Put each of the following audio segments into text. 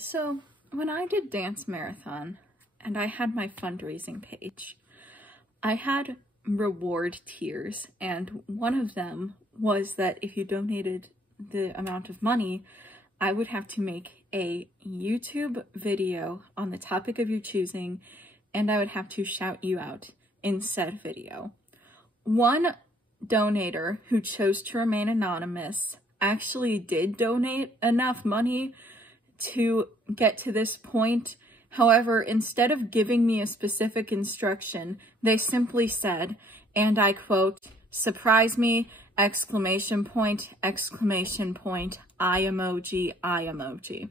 So when I did Dance Marathon and I had my fundraising page, I had reward tiers, and one of them was that if you donated the amount of money, I would have to make a YouTube video on the topic of your choosing, and I would have to shout you out in said video. One donator who chose to remain anonymous actually did donate enough money to get to this point. However, instead of giving me a specific instruction, they simply said, and I quote, "Surprise me, exclamation point, exclamation point, eye emoji, eye emoji."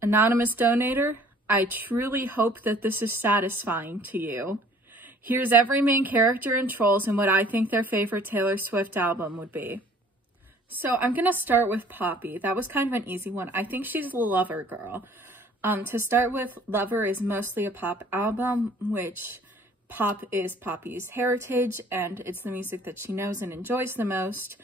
Anonymous donator, I truly hope that this is satisfying to you. Here's every main character in Trolls and what I think their favorite Taylor Swift album would be. So I'm gonna start with Poppy. That was kind of an easy one. I think she's the Lover girl. To start with, Lover is mostly a pop album, which pop is Poppy's heritage, and it's the music that she knows and enjoys the most.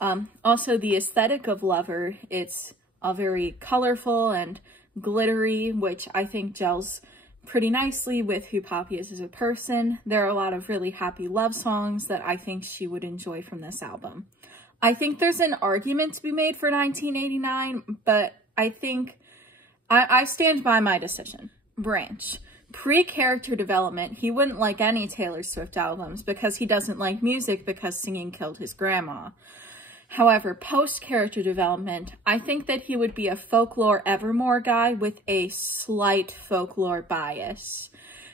Also, the aesthetic of Lover, it's very colorful and glittery, which I think gels pretty nicely with who Poppy is as a person. There are a lot of really happy love songs that I think she would enjoy from this album. I think there's an argument to be made for 1989, but I think I stand by my decision. Branch. Pre-character development, he wouldn't like any Taylor Swift albums because he doesn't like music because singing killed his grandma. However, post-character development, I think that he would be a folklore Evermore guy with a slight folklore bias.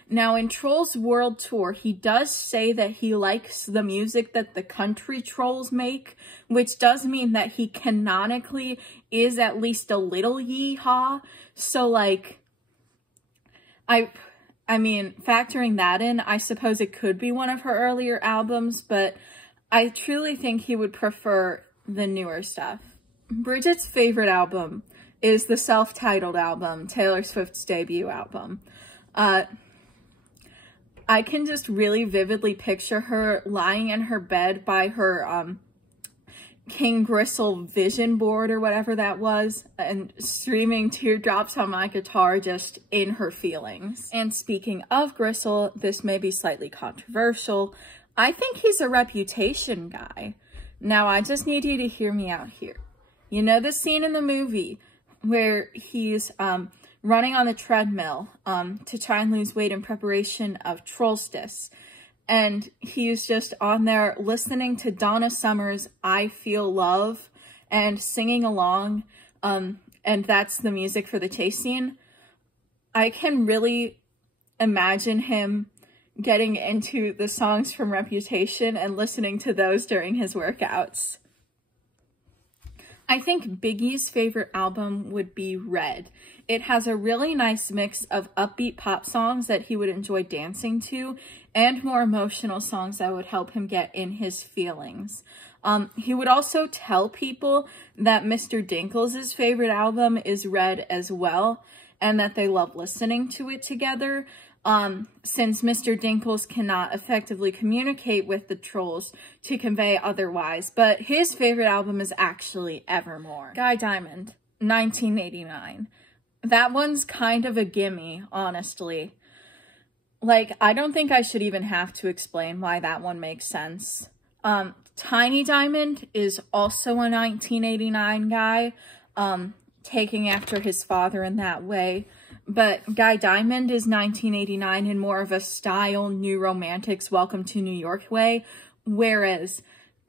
Now, in Trolls World Tour, he does say that he likes the music that the country trolls make, which does mean that he canonically is at least a little yeehaw. So, like, I mean, factoring that in, I suppose it could be one of her earlier albums, but I truly think he would prefer the newer stuff. Bridget's favorite album is the self-titled album, Taylor Swift's debut album. I can just really vividly picture her lying in her bed by her King Gristle vision board or whatever that was, and streaming teardrops on my guitar just in her feelings. And speaking of Gristle, this may be slightly controversial. I think he's a Reputation guy. Now, I just need you to hear me out here. You know the scene in the movie where he's running on the treadmill to try and lose weight in preparation of Trollstice. And he's just on there listening to Donna Summer's I Feel Love and singing along. And that's the music for the chase scene. I can really imagine him getting into the songs from Reputation and listening to those during his workouts. I think Biggie's favorite album would be Red. It has a really nice mix of upbeat pop songs that he would enjoy dancing to and more emotional songs that would help him get in his feelings. He would also tell people that Mr. Dinkles' favorite album is Red as well, and that they love listening to it together. Since Mr. Dinkles cannot effectively communicate with the trolls to convey otherwise, but his favorite album is actually Evermore. Guy Diamond, 1989. That one's kind of a gimme, honestly. Like, I don't think I should even have to explain why that one makes sense. Tiny Diamond is also a 1989 guy, taking after his father in that way. But Guy Diamond is 1989 in more of a style New Romantics Welcome to New York way, whereas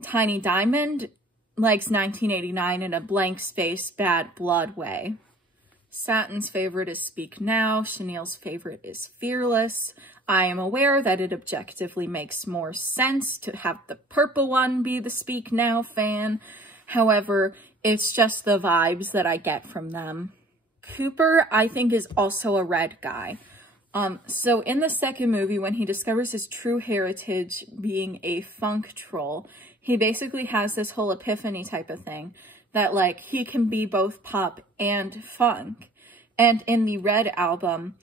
Tiny Diamond likes 1989 in a blank space Bad Blood way. Satin's favorite is Speak Now. Chanel's favorite is Fearless. I am aware that it objectively makes more sense to have the purple one be the Speak Now fan. However, it's just the vibes that I get from them. Cooper, I think, is also a Red guy. So in the second movie, when he discovers his true heritage being a funk troll, he basically has this whole epiphany type of thing that, like, he can be both pop and funk. And in the Red album,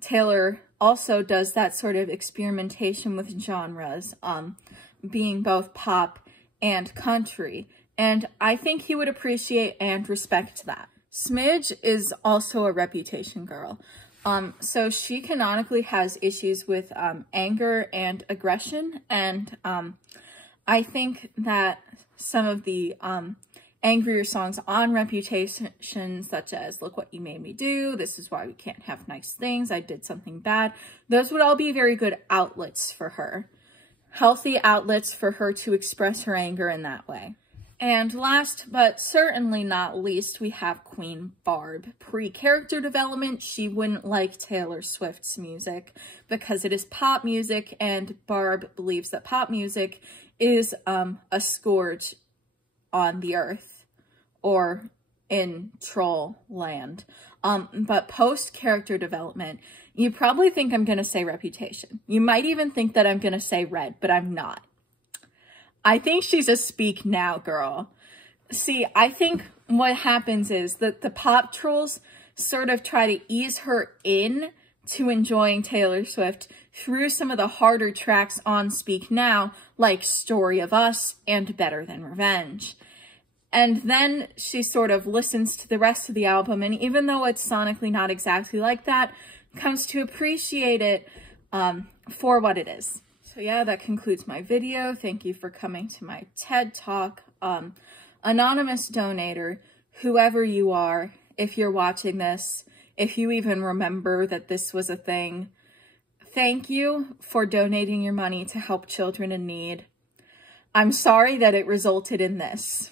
Taylor also does that sort of experimentation with genres, being both pop and country. And I think he would appreciate and respect that. Smidge is also a Reputation girl. So she canonically has issues with anger and aggression, and I think that some of the angrier songs on Reputation, such as Look What You Made Me Do, This Is Why We Can't Have Nice Things, I Did Something Bad, those would all be very good outlets for her. Healthy outlets for her to express her anger in that way. And last, but certainly not least, we have Queen Barb. Pre-character development, she wouldn't like Taylor Swift's music because it is pop music, and Barb believes that pop music is a scourge on the earth or in troll land. But post-character development, you probably think I'm going to say Reputation. You might even think that I'm going to say Red, but I'm not. I think she's a Speak Now girl. See, I think what happens is that the pop trolls sort of try to ease her in to enjoying Taylor Swift through some of the harder tracks on Speak Now, like Story of Us and Better Than Revenge. And then she sort of listens to the rest of the album, and even though it's sonically not exactly like that, comes to appreciate it for what it is. So yeah, that concludes my video. Thank you for coming to my TED Talk. Anonymous donator, whoever you are, if you're watching this, if you even remember that this was a thing, thank you for donating your money to help children in need. I'm sorry that it resulted in this.